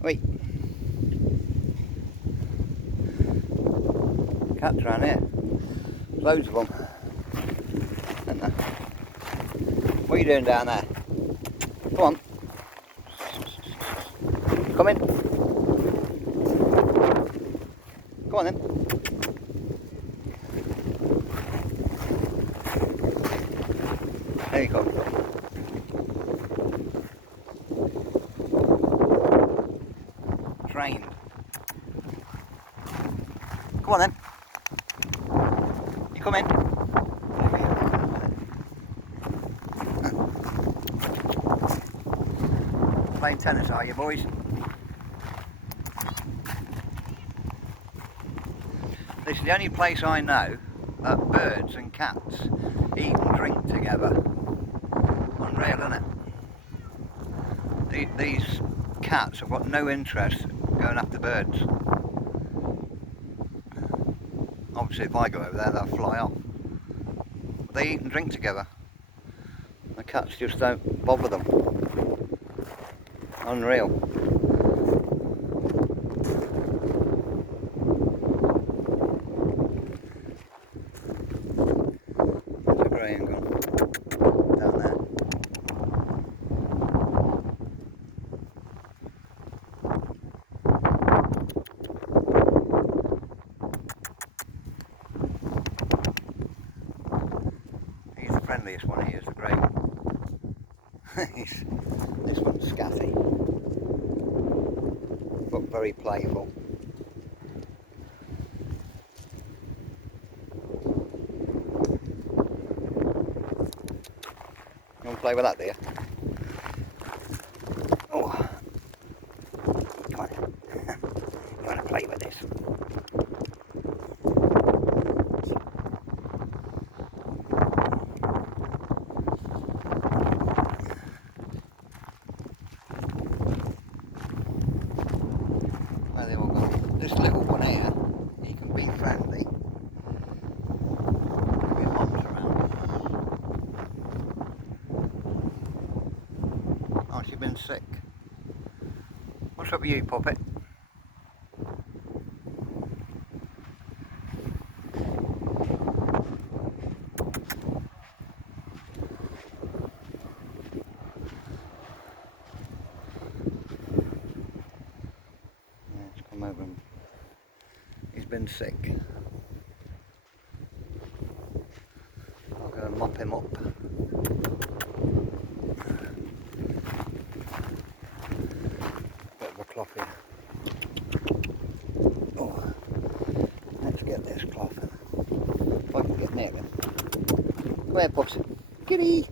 Wait. Cats around here. Loads of them. Isn't there? What are you doing down there? Come on. Come in. Come on then. There you go. Trained. Come on then. You come in. Playing tennis, are you, boys? This is the only place I know that birds and cats eat and drink together. Unreal, isn't it? These cats have got no interest going after birds. Obviously if I go over there they'll fly off. But they eat and drink together. The cats just don't bother them. Unreal. There's a greyhound gone down there. He's the friendliest one, he is, the grey one. This one's scatty, but very playful. You want to play with that, do you? Oh, come on. You want to play with this? There they all go. This little one here, he can be friendly. His mum's around. Oh, she's been sick. What's up with you, puppet? Yeah, it's come over and he's been sick. I'll go and mop him up. Bit of a cloth here. Oh, let's get this cloth. If I can get near him. Come here, puss. Kitty!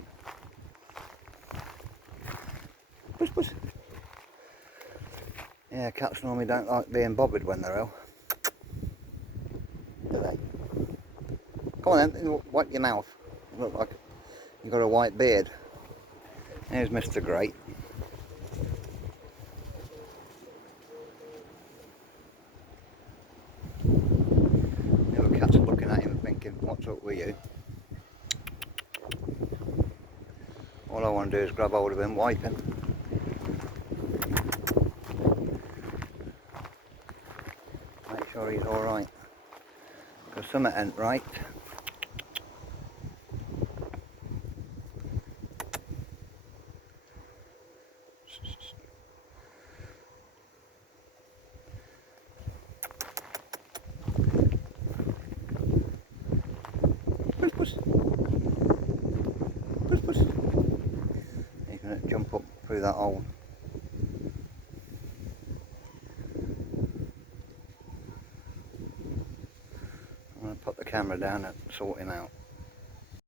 Puss, puss. Yeah, cats normally don't like being bothered when they're ill. Do they? Come on then, wipe your mouth. You look like you've got a white beard. There's Mr. Great. The other cats are looking at him thinking, what's up with you? All I want to do is grab hold of him, wipe him. Make sure he's alright. Because something ain't right. Puss, puss. Puss, puss. You can jump up through that hole. I'm going to put the camera down and sort him out.